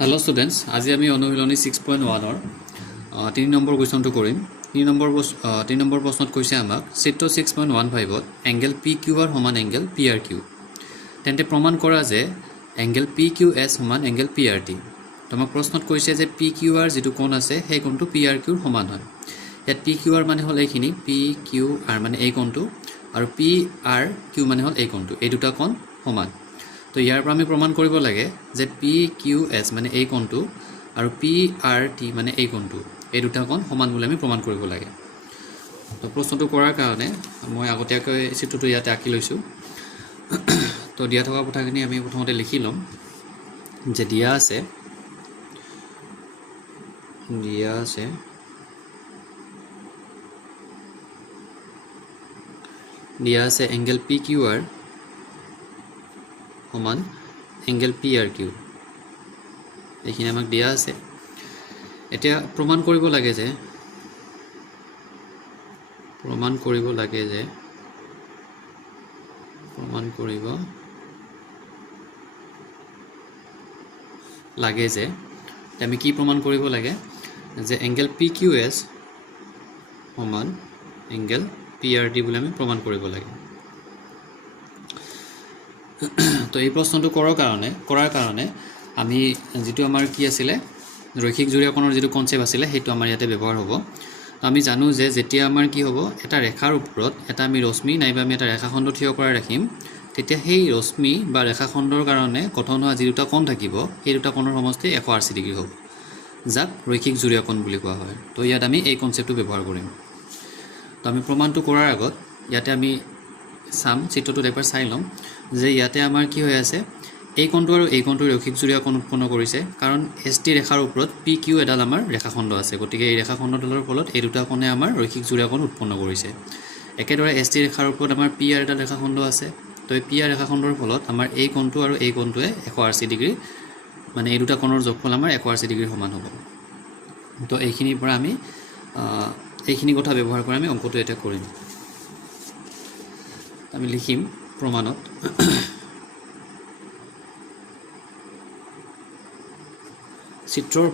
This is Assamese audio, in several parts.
Hello students, আজি আমি অনুশীলনী 6.1 3 নম্বৰ কোৱেশ্চনটো কৰিম। 3 নম্বৰ প্ৰশ্নত কৈছে আমাক চিত্ৰ 6.15ত এংগল PQR সমান এংগল PRQ। তেন্তে প্ৰমাণ কৰা যে এংগল PQS সমান এংগল PRT। তোমাক প্ৰশ্নত কৈছে যে PQR যেটো কোণ আছে সেই কোণটো PRQ ৰ সমান হয়। ইয়াত PQR মানে হ'ল এইখিনি, PQR মানে এই কোণটো আৰু PRQ মানে হ'ল এই কোণটো। এই দুটা কোণ সমান। তো ইয়াৰ পৰা আমি প্ৰমাণ কৰিব লাগে যে PQS মানে এই কোণটো আৰু PRT মানে এই কোণটো, এই দুটা কোণ সমান বুলি আমি প্ৰমাণ কৰিব লাগে। তো প্ৰশ্নটো কৰাৰ কাৰণে মই আগতীয়াকৈ চিত্ৰটো ইয়াতে আঁকি লৈছোঁ। তো দিয়া থকা কথাখিনি আমি প্ৰথমতে লিখি ল'ম যে দিয়া আছে এংগল PQR সমান এংগল PRQ। এইখিনি আমাক দিয়া আছে। এতিয়া প্ৰমাণ কৰিব লাগে যে আমি কি প্ৰমাণ কৰিব লাগে যে এংগল PQS সমান এংগল PRT বুলি আমি প্ৰমাণ কৰিব লাগে। তো এই প্ৰশ্নটো কৰাৰ কাৰণে আমি যেটো আমাৰ কি আছিলে ৰৈখিক জোৰীয়া কোণৰ যেটো কনসেপ্ট আছিলে সেইটো আমাৰ ইয়াতে ব্যৱহাৰ হ'ব। আমি জানো যে যেতিয়া আমাৰ কি হ'ব এটা ৰেখাৰ ওপৰত এটা আমি ৰশ্মি নাইবা আমি এটা ৰেখাখণ্ড থিয় কৰাই ৰাখিম, তেতিয়া সেই ৰশ্মি বা ৰেখাখণ্ডৰ কাৰণে গঠন হোৱা যি দুটা কোণ থাকিব সেই দুটা কোণৰ সমষ্টি 180 ডিগ্ৰী হ'ব, যাক ৰৈখিক জোৰীয়া কোণ বুলি কোৱা হয়। তো ইয়াত আমি এই কনসেপ্টটো ব্যৱহাৰ কৰিম। তো আমি প্ৰমাণটো কৰাৰ আগত ইয়াতে আমি চাম, চিত্ৰটোত একবাৰ চাই ল'ম যে ইয়াতে আমাৰ কি হৈ আছে, এই কোণটো আৰু এই কোণটো ৰৈখিক জোৰীয়া কোণ উৎপন্ন কৰিছে, কাৰণ ST ৰেখাৰ ওপৰত PQ এডাল আমাৰ ৰেখাখণ্ড আছে। গতিকে এই ৰেখাখণ্ডডালৰ ফলত এই দুটা কোণে আমাৰ ৰৈখিক জোৰীয়া কোণ উৎপন্ন কৰিছে। একেদৰে ST ৰেখাৰ ওপৰত আমাৰ PR এডাল ৰেখাখণ্ড আছে। তো এই PR ৰেখাখণ্ডৰ ফলত আমাৰ এই কোণটো আৰু এই কোণটোৱে 180 ডিগ্ৰী, মানে এই দুটা কোণৰ যোগফল আমাৰ 180 ডিগ্ৰীৰ সমান হ'ব। তো এইখিনিৰ পৰা আমি এইখিনি কথা ব্যৱহাৰ কৰি আমি অংকটো এটা কৰিম। আমি লিখিম প্ৰমাণত চিত্ৰৰ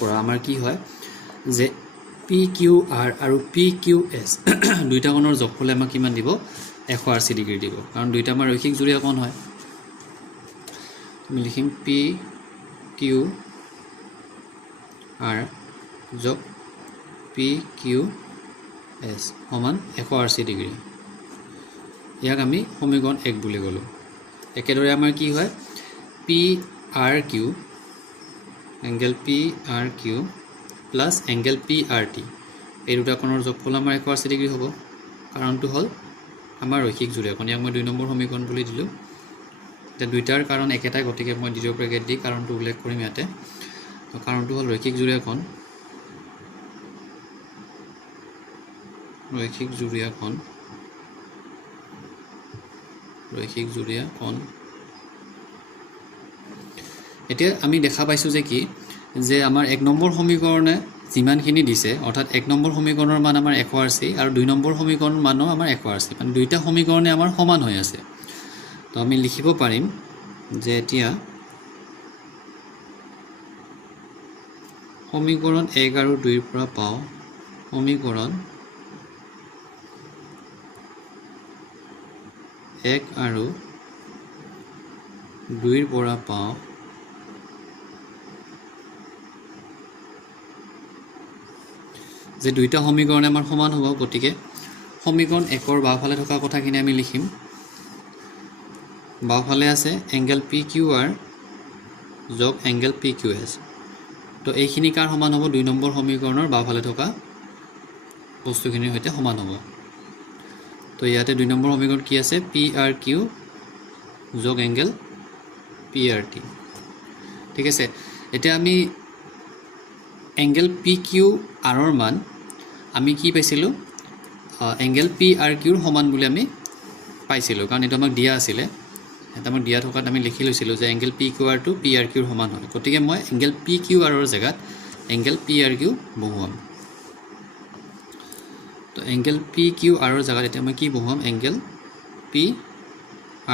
পৰা আমাৰ কি হয় যে PQR আৰু PQS দুইটা কোণৰ যোগফলে আমাক কিমান দিব, 180 ডিগ্ৰী দিব, কাৰণ দুইটা আমাৰ ৰৈখিক জোৰীয়া কোণ হয়। আমি লিখিম PQR যোগ PQS সমান 180 ডিগ্ৰী। ইয়াক আমি সমীকৰণ 1 বুলি ক'লোঁ। একেদৰে আমাৰ কি হয় PRQ angle PRQ plus angle PRT, এই দুটা কোণৰ যোগফল আমাৰ 180 ডিগ্ৰী হ'ব। কাৰণটো হ'ল আমাৰ ৰৈখিক জোৰীয়া কোণ। ইয়াক মই 2 নম্বৰ সমীকৰণ বুলি দিলোঁ। এতিয়া দুইটাৰ কাৰণ একেটাই, গতিকে মই দ্বিতীয় ব্ৰেকেট দি কাৰণটো উল্লেখ কৰিম ইয়াতে। তো কাৰণটো হ'ল ৰৈখিক জোৰীয়া কোণ এতিয়া আমি দেখা পাইছোঁ যে কি, যে আমাৰ 1 নম্বৰ সমীকৰণে যিমানখিনি দিছে, অৰ্থাৎ 1 নম্বৰ সমীকৰণৰ মান আমাৰ 180 আৰু 2 নম্বৰ সমীকৰণৰ মানো আমাৰ 180, মানে দুইটা সমীকৰণে আমাৰ সমান হৈ আছে। তো আমি লিখিব পাৰিম যে এতিয়া সমীকৰণ 1 আৰু 2 ৰ পৰা পাওঁ সমীকৰণ 1 আৰু 2 ৰ পৰা পাওঁ যে দুইটা সমীকৰণে আমাৰ সমান হ'ব। গতিকে সমীকৰণ 1ৰ বাওঁফালে থকা কথাখিনি আমি লিখিম। বাওঁফালে আছে এংগল PQR যোগ এংগল PQS। তো এইখিনি কাৰ সমান হ'ব, 2 নম্বৰ সমীকৰণৰ বাওঁফালে থকা বস্তুখিনিৰ সৈতে সমান হ'ব। তো ইয়াতে 2 নম্বৰ সমীকৰণ কি আছে, PRQ যোগ এংগল PRT। ঠিক আছে। এতিয়া আমি এংগল PQRৰ মান আমি কি পাইছিলোঁ, এংগল PRQৰ সমান বুলি আমি পাইছিলোঁ, কাৰণ এইটো আমাক দিয়া আছিলে। এটা আমাক দিয়া থকাত আমি লিখি লৈছিলোঁ যে এংগল PQR টো PRQৰ সমান হয়। গতিকে মই এংগল PQRৰ জেগাত এংগল PRQ বহুৱাম। তো এংগল PQRৰ জেগাত এতিয়া মই কি বহুৱাম, এংগল পি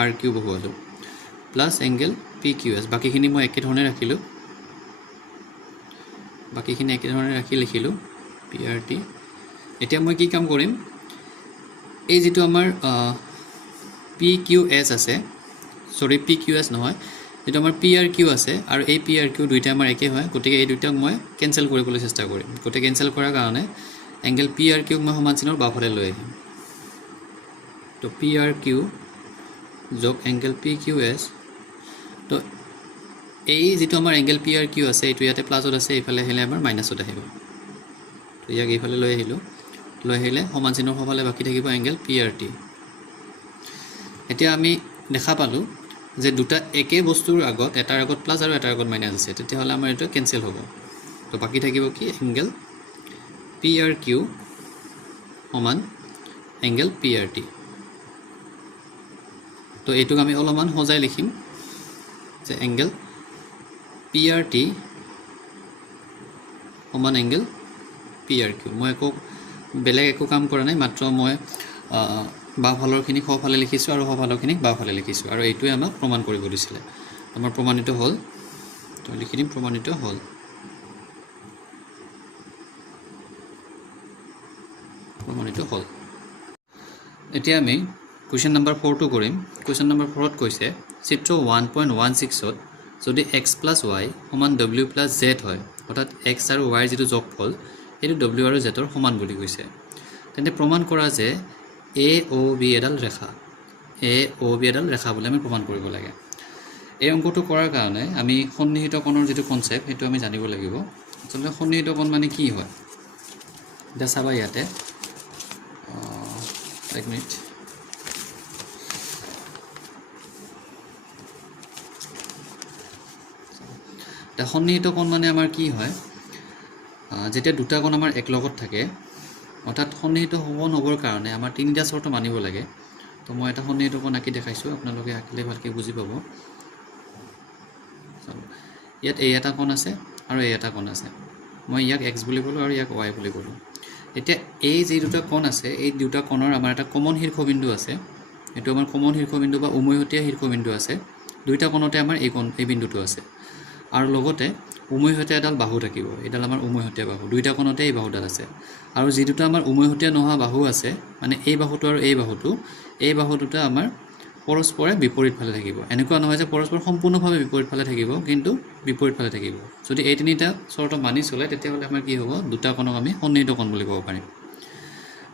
আৰ কিউ বহুৱালোঁ plus angle P Q S বাকীখিনি মই একেধৰণে ৰাখিলোঁ লিখিলোঁ পি আৰ টি এতিয়া মই কি কাম কৰিম এই যিটো আমাৰ পি কিউ এছ আছে পি কিউ এছ নহয় যিটো আমাৰ পি আৰ কিউ আছে আৰু এই পি আৰ কিউ দুইটা আমাৰ একে হয় গতিকে এই দুইটাক মই কেঞ্চেল কৰিবলৈ চেষ্টা কৰিম গতিকে কেঞ্চেল কৰাৰ কাৰণে এংগেল পি আৰ কিউক মই সমান চিনৰ বাওঁফালে লৈ আহিম তো পি আৰ কিউ যোগ এংগেল পি কিউ এছ তো এই যিটো আমাৰ এংগেল পি আৰ কিউ আছে এইটো ইয়াতে প্লাছত আছে এইফালে আহিলে আমাৰ মাইনাছত আহিব তো ইয়াক এইফালে লৈ আহিলে সমান চিনৰ সফালে বাকী থাকিব এংগেল পি আৰ টি এতিয়া আমি দেখা পালোঁ যে দুটা একে বস্তুৰ আগত এটাৰ আগত প্লাছ আৰু এটাৰ আগত মাইনাছ আছে তেতিয়াহ'লে আমাৰ এইটো কেঞ্চেল হ'ব তো বাকী থাকিব কি এংগেল পি আৰ কিউ সমান এংগেল পি আৰ টি তো এইটোক আমি অলপমান সজাই লিখিম যে এংগেল পি আৰ টি সমান এংগেল পি আৰ কিউ মই বেলেগ একো কাম কৰা নাই মাত্ৰ মই বাওঁফালৰখিনি সোঁফালে লিখিছোঁ আৰু সোঁফালৰখিনিক বাওঁফালে লিখিছোঁ আৰু এইটোৱে আমাক প্ৰমাণ কৰিব দিছিলে আমাৰ প্ৰমাণিত হ'ল তো লিখি দিম প্ৰমাণিত হ'ল এতিয়া আমি কুৱেশ্যন নম্বৰ 4টো কৰিম কুৱেশ্যন নম্বৰ 4ত কৈছে চিত্ৰ 1.16ত যদি এক্স প্লাছ ৱাই সমান ডব্লিউ প্লাছ জেড হয় অৰ্থাৎ এক্স আৰু ৱাইৰ যিটো যোগফল সেইটো ডব্লিউ আৰু জেডৰ সমান বুলি কৈছে তেন্তে প্ৰমাণ কৰা যে এ অ' বি এডাল ৰেখা বুলি আমি প্ৰমাণ কৰিব লাগে এই অংকটো কৰাৰ কাৰণে আমি সন্নিহিত কোণৰ যিটো কনচেপ্ট সেইটো আমি জানিব লাগিব আচলতে সন্নিহিত কোণ মানে কি হয় এতিয়া চাবা ইয়াতে এক মিনিট এতিয়া সন্নিহিত কোণ মানে আমাৰ কি হয় যেতিয়া দুটা কোণ আমাৰ একলগত থাকে অৰ্থাৎ সন্নিহিত কোণ হ'বৰ কাৰণে আমাৰ তিনিটা চৰ্ত মানিব লাগে তো মই এটা সন্নিহিত কোণ আঁকি দেখাইছোঁ আপোনালোকে আঁকিলে ভালকৈ বুজি পাব ইয়াত এই এটা কোণ আছে আৰু এই এটা কোণ আছে মই ইয়াক এক্স বুলি ক'লোঁ আৰু ইয়াক ৱাই বুলি ক'লোঁ এতিয়া এই যি দুটা কোণ আছে এই দুটা কোণৰ আমাৰ এটা কমন শীৰ্ষবিন্দু আছে এইটো আমাৰ কমন শীৰ্ষবিন্দু বা উমৈহতীয়া শীৰ্ষবিন্দু আছে দুইটা কোণতে আমাৰ এই বিন্দুটো আছে আৰু লগতে উমৈহতীয়া এডাল বাহু থাকিব এইডাল আমাৰ উমৈহতীয়া বাহু দুইটা কোণতে এই বাহুডাল আছে আৰু যি দুটা আমাৰ উমৈহতীয়া নোহোৱা বাহু আছে মানে এই বাহুটো আৰু এই বাহু দুটা আমাৰ পৰস্পৰে বিপৰীত ফালে থাকিব এনেকুৱা নহয় যে পৰস্পৰ সম্পূৰ্ণভাৱে বিপৰীত ফালে থাকিব কিন্তু বিপৰীত ফালে থাকিব যদি এই তিনিটা চৰ্ত মানি চলে তেতিয়াহ'লে আমাৰ কি হ'ব দুটা কোণক আমি সন্নিহিত কোণ বুলি ক'ব পাৰিম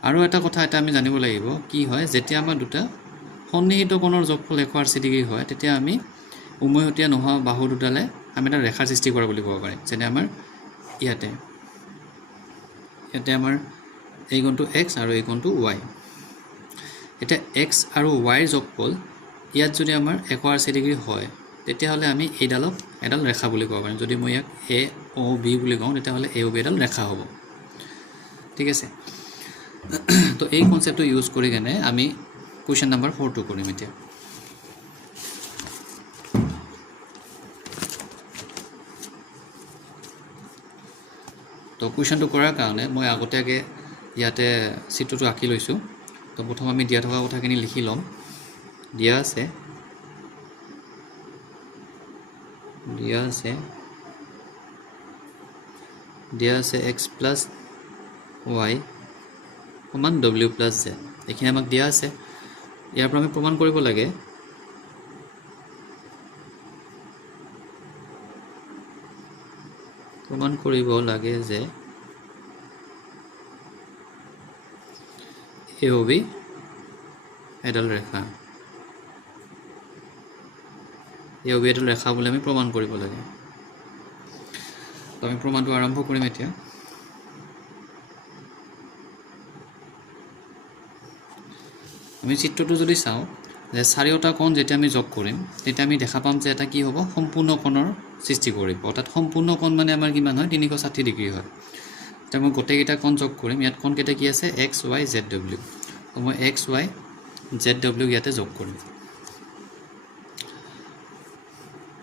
আৰু এটা কথা এটা আমি জানিব লাগিব কি হয় যেতিয়া আমাৰ দুটা সন্নিহিত কোণৰ যোগফল 180 ডিগ্ৰী হয় তেতিয়া আমি উমৈহতীয়া নোহোৱা বাহু দুটালে আমি এটা ৰেখাৰ সৃষ্টি কৰা বুলি ক'ব পাৰিম যেনে আমাৰ ইয়াতে আমাৰ এই কোণটো এক্স আৰু এই কোণটো ৱাই এতিয়া এক্স আৰু ৱাইৰ যোগফল ইয়াত যদি আমাৰ 180 ডিগ্ৰী হয় তেতিয়াহ'লে আমি এইডালক এডাল ৰেখা বুলি ক'ব পাৰিম যদি মই ইয়াক এ অ' বি বুলি কওঁ তেতিয়াহ'লে এ অ' বি এডাল ৰেখা হ'ব ঠিক আছে তো এই কনচেপ্টটো ইউজ কৰি কেনে আমি কুৱেশ্যন নম্বৰ 4টো কৰিম এতিয়া তো কুৱেশ্যনটো কৰাৰ কাৰণে মই আগতীয়াকৈ ইয়াতে চিত্ৰটো আঁকি লৈছোঁ তো প্ৰথম আমি দিয়া থকা কথাখিনি লিখি ল'ম দিয়া আছে এক্স প্লাছ ৱাই সমান ডব্লিউ প্লাছ জেড এইখিনি আমাক দিয়া আছে ইয়াৰ পৰা আমি প্ৰমাণ কৰিব লাগে যে এ অ' বি এডাল ৰেখা বুলি আমি প্ৰমাণ কৰিব লাগে তো আমি প্ৰমাণটো আৰম্ভ কৰিম এতিয়া আমি চিত্ৰটো যদি চাওঁ যে চাৰিওটা কোণ যেতিয়া আমি যোগ কৰিম তেতিয়া আমি দেখা পাম যে এটা কি হ'ব সম্পূৰ্ণ কোণৰ সৃষ্টি কৰিব অৰ্থাৎ সম্পূৰ্ণ কোণ মানে আমাৰ কিমান হয় 360 ডিগ্ৰী হয় এতিয়া মই গোটেইকেইটা কোণ যোগ কৰিম ইয়াত কোণকেইটা কি আছে এক্স ৱাই জেড ডব্লিউ তো মই এক্স ৱাই জেড ডব্লিউ ইয়াতে যোগ কৰিম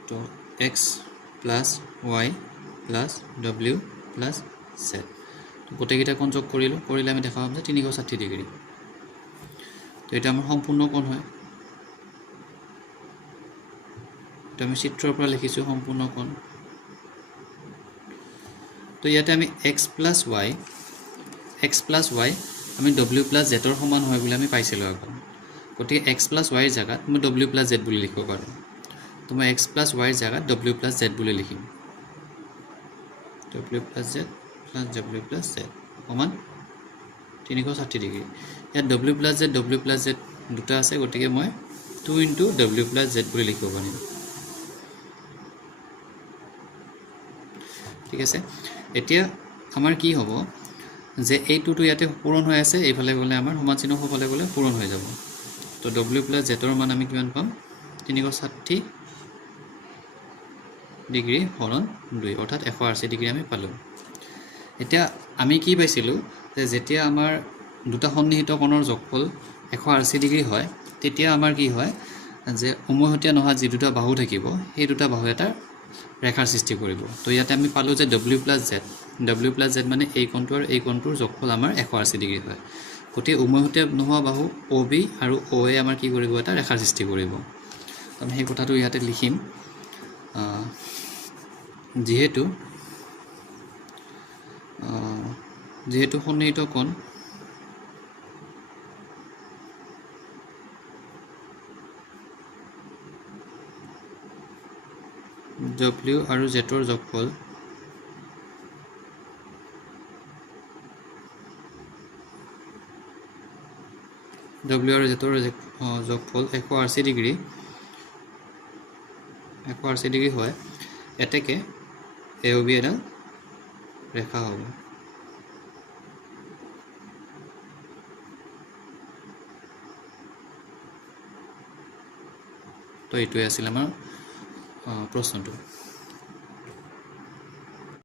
তো x plus Y plus W plus Z তো গোটেইকেইটা কোণ যোগ কৰিলে আমি দেখা পাম যে 360 ডিগ্ৰী এটা আমাৰ সম্পূৰ্ণ কোণ হয় এটা আমি চিত্ৰৰ পৰা লিখিছোঁ সম্পূৰ্ণ কোণ তো ইয়াতে আমি x প্লাছ y আমি w প্লাছ z ৰ সমান হয় বুলি আমি পাইছিলোঁ আগত গতিকে x প্লাছ y ৰ জাগাত মই w প্লাছ z বুলি লিখিব পাৰোঁ তো মই x প্লাছ y ৰ জাগাত w প্লাছ z বুলি লিখিম w plus z plus w plus z সমান 360 ডিগ্ৰী ইয়াত w প্লাছ z দুটা আছে গতিকে মই 2 ইনটু w প্লাছ z বুলি লিখিব পাৰিম ঠিক আছে এতিয়া আমাৰ কি হ'ব যে এইটোটো ইয়াতে পূৰণ হৈ আছে এইফালে গ'লে আমাৰ সমান চিহ্ন হ'বলৈ গ'লে পূৰণ হৈ যাব তো w প্লাছ z ৰ মান আমি কিমান পাম 360 ডিগ্ৰী হৰণ 2 অৰ্থাৎ 180 ডিগ্ৰী আমি পালোঁ এতিয়া আমি কি পাইছিলোঁ যে যেতিয়া আমাৰ দুটা সন্নিহিত কোণৰ যোগফল 180 ডিগ্ৰী হয় তেতিয়া আমাৰ কি হয় যে উমৈহতীয়া নোহোৱা যি দুটা বাহু থাকিব সেই দুটা বাহু এটা ৰেখাৰ সৃষ্টি কৰিব তো ইয়াতে আমি পালোঁ যে w প্লাছ z মানে এই কোণটো আৰু এই কোণটোৰ যোগফল আমাৰ 180 ডিগ্ৰী হয় গতিকে উমৈহতীয়া নোহোৱা বাহু OB আৰু OA আমাৰ কি কৰিব এটা ৰেখাৰ সৃষ্টি কৰিব আমি সেই কথাটো ইয়াতে লিখিম যিহেতু সন্নিহিত কোণ W আৰু Z ৰ যোগফল W আৰু Z ৰ যোগফল 180 ডিগ্ৰী হয় এতেকে AOB এডাল ৰেখা হ'ব তো এইটোৱে আছিল আমাৰ প্ৰশ্নটো